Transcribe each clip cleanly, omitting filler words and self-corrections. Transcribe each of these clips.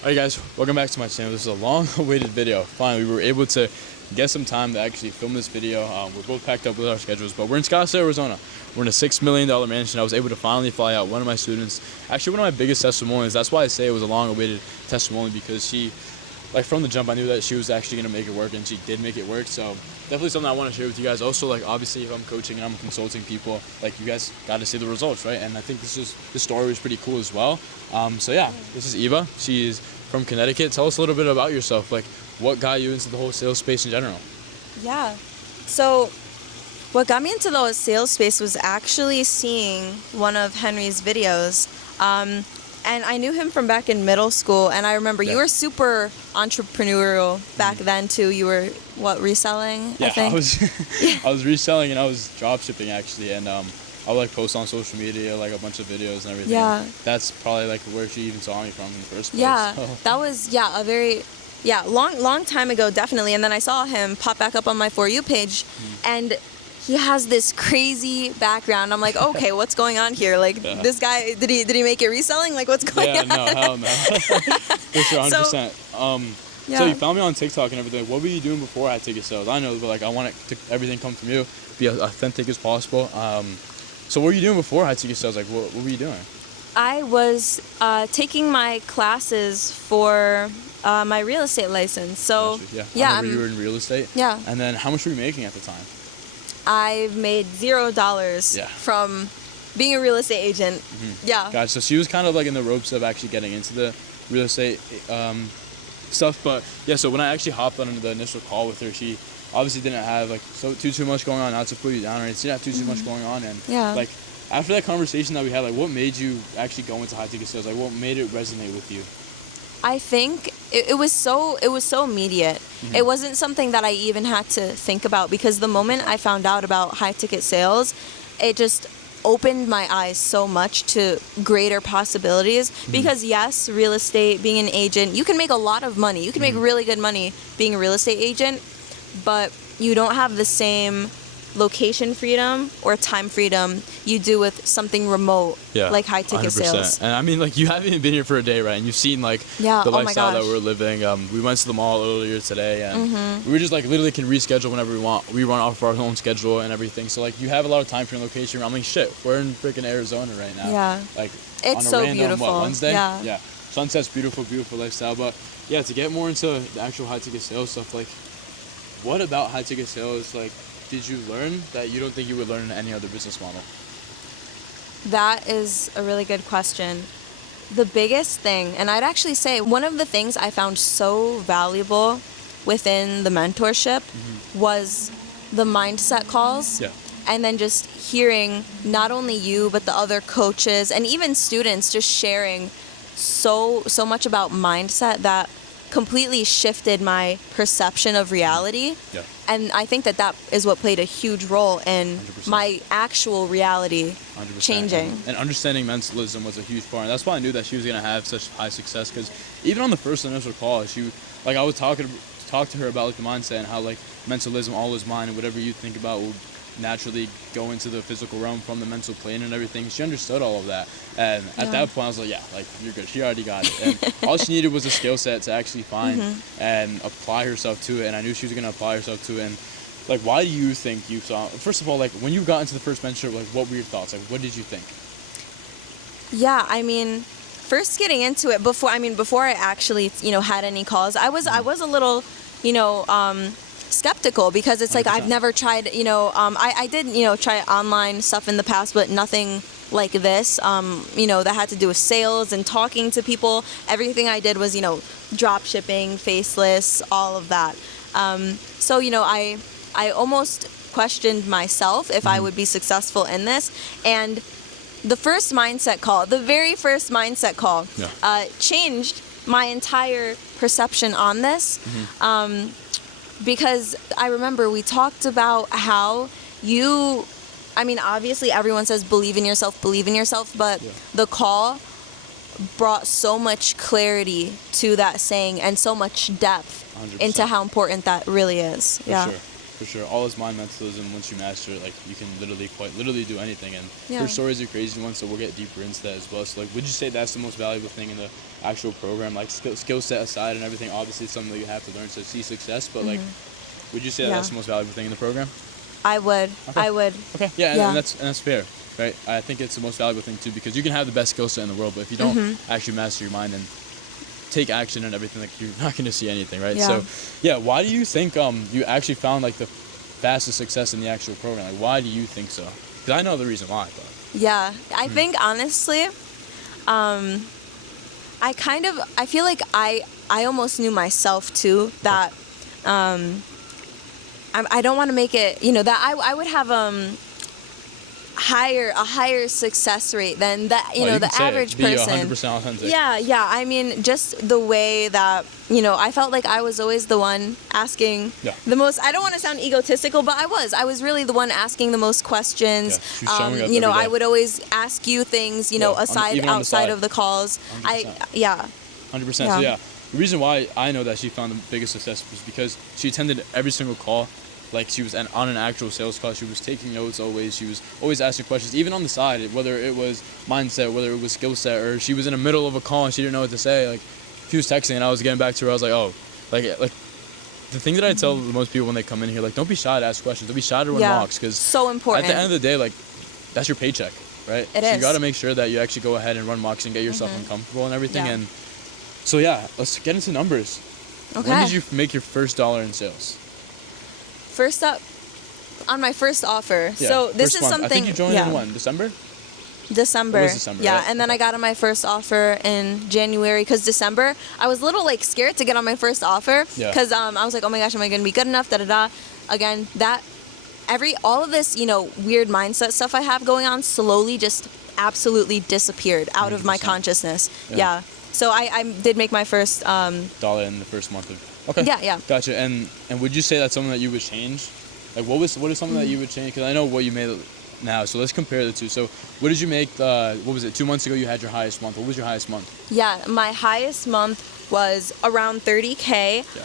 Alright guys, welcome back to my channel. This is a long-awaited video. Finally, we were able to get some time to actually film this video. We're both packed up with our schedules, but we're in Scottsdale, Arizona. We're in a $6 million mansion. I was able to finally fly out one of my students. Actually, one of my biggest testimonies. That's why I say it was a long-awaited testimony, because she, like from the jump, I knew that she was actually going to make it work, and she did make it work. So definitely something I want to share with you guys. Also, like, obviously, if I'm coaching and I'm consulting people, like, you guys got to see the results, right? And I think this story was pretty cool as well. So yeah, this is Eva. She is from Connecticut. Tell us a little bit about yourself. Like, what got you into the whole sales space in general? Yeah. So what got me into the sales space was actually seeing one of Henry's videos. And I knew him from back in middle school. And I remember you were super entrepreneurial back then too. You were, reselling? Yeah, I think? I was reselling and I was drop shipping actually. And I would like post on social media like a bunch of videos and everything. Yeah. That's probably like where she even saw me from in the first place. Yeah, So. that was a very long time ago, definitely. And then I saw him pop back up on my For You page, and he has this crazy background. I'm like, okay, what's going on here? Like, this guy, did he make it reselling? Like, what's going on? Yeah, no, hell no. For sure, 100%. So you found me on TikTok and everything. What were you doing before High Ticket Sales? I know, but like I want everything come from you, be as authentic as possible. So what were you doing before High Ticket Sales? Like, what were you doing? I was taking my classes for my real estate license. So yeah, I remember you were in real estate. Yeah. And then how much were you making at the time? I've made $0 from being a real estate agent. Yeah. Gotcha. So she was kind of like in the ropes of actually getting into the real estate stuff. But yeah, so when I actually hopped on the initial call with her, she obviously didn't have like too much going on. Not to put you down, right? She didn't have too much going on. And like after that conversation that we had, like what made you actually go into High Ticket Sales? Like what made it resonate with you? I think it was so immediate. It wasn't something that I even had to think about, because the moment I found out about High Ticket Sales, it just opened my eyes so much to greater possibilities. Because yes, real estate, being an agent, you can make a lot of money. You can make really good money being a real estate agent, but you don't have the same location freedom or time freedom you do with something remote, like High Ticket 100%. Sales. And I mean, like, you haven't even been here for a day, right? And you've seen like the lifestyle that we're living. We went to the mall earlier today, and we were just like literally can reschedule whenever we want. We run off our own schedule and everything. So like you have a lot of time for your location. I mean, shit, we're in freaking Arizona right now. Yeah. Like it's on a so random, beautiful. Wednesday? Yeah. Yeah. Sunset's beautiful lifestyle. But yeah, to get more into the actual High Ticket Sales stuff, like what about High Ticket Sales like did you learn that you don't think you would learn in any other business model? That is a really good question. The biggest thing, and I'd actually say one of the things I found so valuable within the mentorship was the mindset calls. Yeah. And then just hearing not only you, but the other coaches and even students just sharing so much about mindset that completely shifted my perception of reality. Yeah. And I think that is what played a huge role in 100%. my actual reality 100%. changing. And understanding mentalism was a huge part. And that's why I knew that she was going to have such high success, because even on the first initial call, I would talk to her about like the mindset and how like mentalism, all is mind, and whatever you think about will naturally go into the physical realm from the mental plane and everything. She understood all of that, and at that point I was like, yeah, like you're good, she already got it. And all she needed was a skill set to actually find and apply herself to it, and I knew she was going to apply herself to it. And like, why do you think you saw, first of all, like when you got into the first mentorship, like what were your thoughts? Like what did you think? Yeah, I mean, first getting into it, before I actually had any calls, I was a little skeptical, because it's like 100%. I've never tried, I did try online stuff in the past, but nothing like this, that had to do with sales and talking to people. Everything I did was drop shipping, faceless, all of that. So I almost questioned myself if I would be successful in this. And the very first mindset call changed my entire perception on this. Because I remember we talked about how obviously everyone says believe in yourself, but the call brought so much clarity to that saying and so much depth 100%. into how important that really is. For yeah. sure. For sure. All is mind mentalism. Once you master it, like you can quite literally do anything. And Yeah. her story is a crazy one, so we'll get deeper into that as well. So like, would you say that's the most valuable thing in the actual program? Like skill set aside and everything, obviously it's something that you have to learn to see success. But like, would you say that Yeah. that's the most valuable thing in the program? I would. Okay. I would. Okay. Yeah, Yeah. And that's fair, right? I think it's the most valuable thing too, because you can have the best skill set in the world, but if you don't actually master your mind and take action and everything, like you're not going to see anything, right? Yeah. So, yeah, why do you think you actually found like the fastest success in the actual program? Like, why do you think so? Because I know the reason why, but Yeah, I think honestly, I feel like I almost knew myself too, that I don't want to make it, that I would have a higher success rate than that, the average be person. 100% authentic. Yeah. I mean, just the way that, I felt like I was always the one asking Yeah. the most. I don't want to sound egotistical, but I was really the one asking the most questions. Yeah, she was showing up every I day. would always ask you things, even on the outside side. of the calls. 100%. 100%. Yeah. So yeah, the reason why I know that she found the biggest success was because she attended every single call. Like she was on an actual sales call. She was taking notes always. She was always asking questions, even on the side, whether it was mindset, whether it was skill set, or she was in the middle of a call and she didn't know what to say. Like she was texting and I was getting back to her. I was like, oh, like the thing that I tell most people when they come in here, like don't be shy to ask questions. Don't be shy to run mocks, because so important. at the end of the day, like that's your paycheck, right? It so is. You got to make sure that you actually go ahead and run mocks and get yourself uncomfortable and everything. Yeah. And so yeah, let's get into numbers. Okay. When did you make your first $1 in sales? First up, on my first offer. Yeah, So this first is month. something. I think you joined yeah. in when? December? December. It was December, yeah, right? and then I got on my first offer in January, because December I was a little scared to get on my first offer, Yeah. because I was like, oh my gosh, am I going to be good enough? Again, all of this weird mindset stuff I have going on slowly just absolutely disappeared out of my 100%. consciousness. Yeah. Yeah. So I did make my first. $1 in the first month of. Okay. Yeah. Gotcha. And would you say that's something that you would change? Like what is something that you would change? Because I know what you made now, so let's compare the two. So what did you make? What was it? 2 months ago you had your highest month. What was your highest month? Yeah, my highest month was around 30K. Yeah.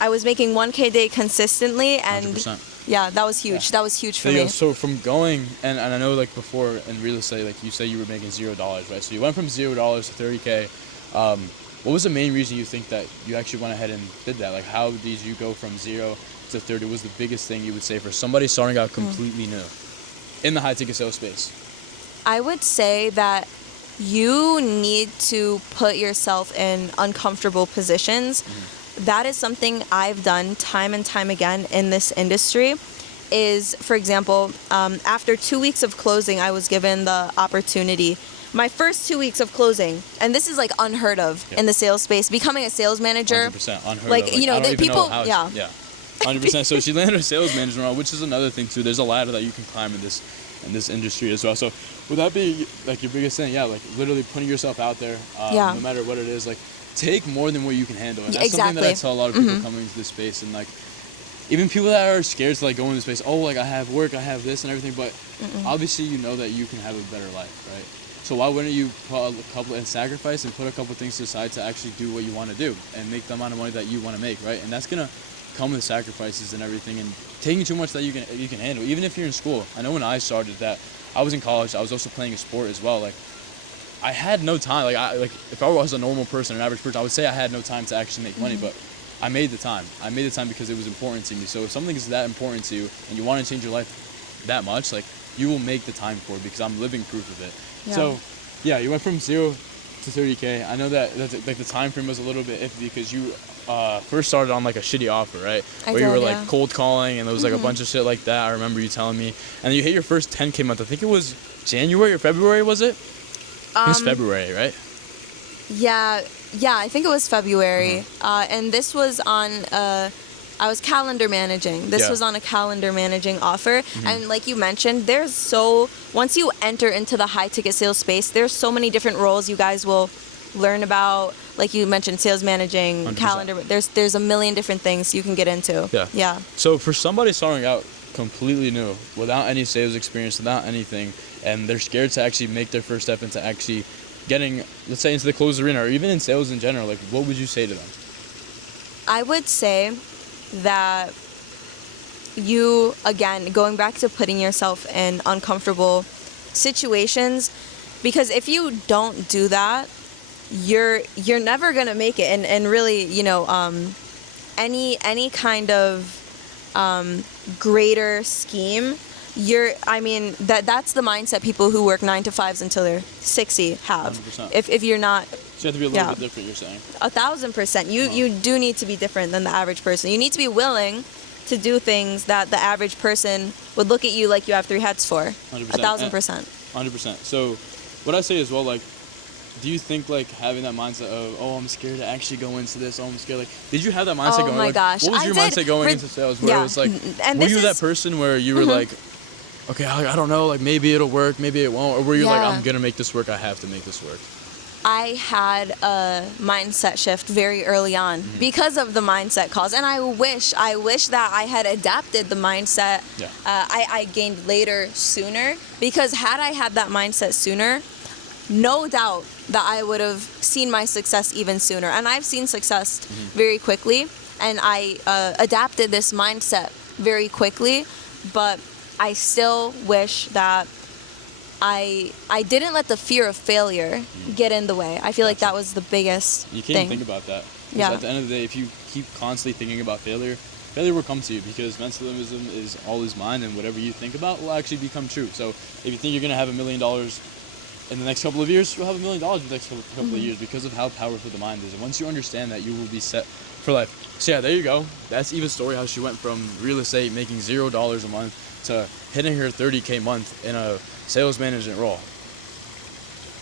I was making 1K a day consistently, and 100%. yeah, that was huge. Yeah. That was huge for There you me. go. So from going, and I know like before in real estate, like you say you were making $0, right? So you went from $0 to 30K. What was the main reason you think that you actually went ahead and did that? Like how did you go from 0 to 30? Was the biggest thing you would say for somebody starting out completely new in the high ticket sales space? I would say that you need to put yourself in uncomfortable positions. That is something I've done time and time again in this industry. Is, for example, after 2 weeks of closing, I was given the opportunity. My first 2 weeks of closing, and this is like unheard of in the sales space, becoming a sales manager. 100% unheard Like, of. you know, I don't the even people- know how yeah. 100%. So she landed a sales manager role, which is another thing too. There's a ladder that you can climb in this industry as well. So would that be like your biggest thing? Yeah, like literally putting yourself out there, Yeah. no matter what it is. Like take more than what you can handle. And Yeah, that's something that I exactly. tell a lot of people coming into this space, and like even people that are scared to like go into this space. Oh, like I have work, I have this and everything, but obviously you know that you can have a better life, right? So why wouldn't you put a couple and sacrifice and put a couple things aside to actually do what you want to do and make the amount of money that you want to make, right? And that's gonna come with sacrifices and everything, and taking too much that you can handle. Even if you're in school, I know when I started that, I was in college. I was also playing a sport as well. Like I had no time. Like if I was a normal person, an average person, I would say I had no time to actually make money, but I made the time. I made the time because it was important to me. So if something is that important to you and you want to change your life that much, like you will make the time for it, because I'm living proof of it. Yeah. So yeah, you went from 0 to 30K. I know that like the time frame was a little bit iffy because you first started on like a shitty offer, right? I Where you did, were like yeah. cold calling and there was like a bunch of shit like that. I remember you telling me. And you hit your first 10K month. I think it was January or February, was it? It was February, right? Yeah, I think it was February. And this was on, I was calendar managing. This Yeah. was on a calendar managing offer. And like you mentioned, once you enter into the high ticket sales space, there's so many different roles you guys will learn about. Like you mentioned, sales managing, 100%. calendar. There's a million different things you can get into. Yeah. Yeah. So for somebody starting out completely new, without any sales experience, without anything, and they're scared to actually make their first step into actually getting, let's say, into the closed arena or even in sales in general, like what would you say to them? I would say that you, again, going back to putting yourself in uncomfortable situations, because if you don't do that, you're never gonna make it. And really, any kind of greater scheme, that's the mindset people who work 9 to 5s until they're 60 have. 100%. If you're not, So you have to be a little bit different, you're saying. 1,000%. You do need to be different than the average person. You need to be willing to do things that the average person would look at you like you have 3 heads for. 100%. 1,000%. 100%. So what I say as well, like, do you think, like, having that mindset of, oh, I'm scared to actually go into this, oh, I'm scared, like, did you have that mindset going? Oh my like, gosh. what was your mindset going into sales? Where it was like, And were this you is- that person where you were like, okay, I don't know, like, maybe it'll work, maybe it won't, or were you like, Yeah. I'm gonna make this work, I have to make this work? I had a mindset shift very early on because of the mindset calls, and I wish that I had adapted the mindset Yeah. I gained later sooner, because had I had that mindset sooner, no doubt that I would have seen my success even sooner. And I've seen success very quickly, and I adapted this mindset very quickly, but I still wish that I didn't let the fear of failure get in the way. I feel like that was the biggest You can't thing. even think about that. 'Cause Yeah. at the end of the day, if you keep constantly thinking about failure will come to you, because mentalism is all is mind, and whatever you think about will actually become true. So if you think you're going to have $1 million in the next couple of years, you'll have $1 million in the next couple of years, because of how powerful the mind is. And once you understand that, you will be set for life. So yeah, there you go. That's Eva's story, how she went from real estate making $0 a month to hitting her 30K month in a sales management role.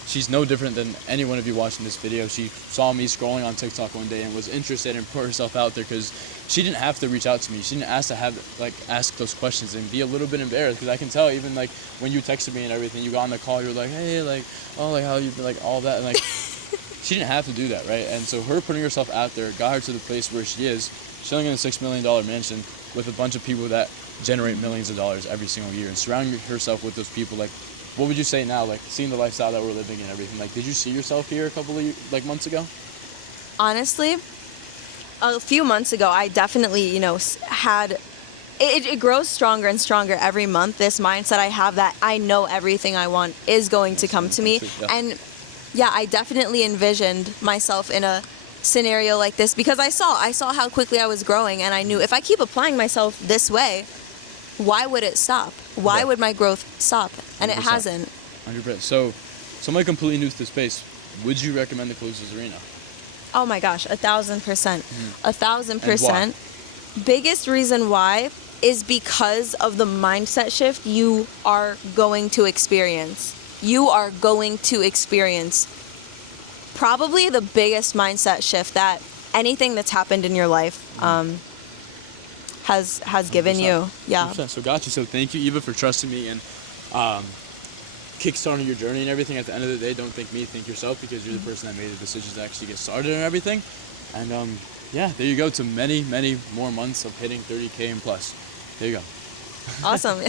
She's no different than any one of you watching this video. She saw me scrolling on TikTok one day and was interested and put herself out there, because she didn't have to reach out to me. She didn't ask those questions and be a little bit embarrassed, because I can tell, even like when you texted me and everything, you got on the call, you're like, hey, like, oh, like how you been, like all that, and like she didn't have to do that, right? And so her putting herself out there got her to the place where she is, chilling in a $6 million mansion with a bunch of people that generate millions of dollars every single year, and surrounding herself with those people. Like, what would you say now, like, seeing the lifestyle that we're living and everything? Like, did you see yourself here a couple of months ago? Honestly, a few months ago, I definitely, had it grows stronger and stronger every month. This mindset I have that I know everything I want is going to come to me. Yeah. And yeah, I definitely envisioned myself in a scenario like this, because I saw how quickly I was growing, and I knew if I keep applying myself this way, why would it stop? Why Yeah. would my growth stop? And it 100%. hasn't. 100%. So, somebody completely new to the space, would you recommend the Closers Arena? Oh my gosh, 1,000%. Mm-hmm. 1,000%. Biggest reason why is because of the mindset shift you are going to experience. You are going to experience probably the biggest mindset shift that anything that's happened in your life has given 100%. you. Yeah. 100%. So gotcha. So thank you, Eva, for trusting me and kickstarting your journey and everything. At the end of the day, don't think me, think yourself, because you're the person that made the decision to actually get started and everything. And yeah, there you go, to many, many more months of hitting 30K and plus. There you go. Awesome.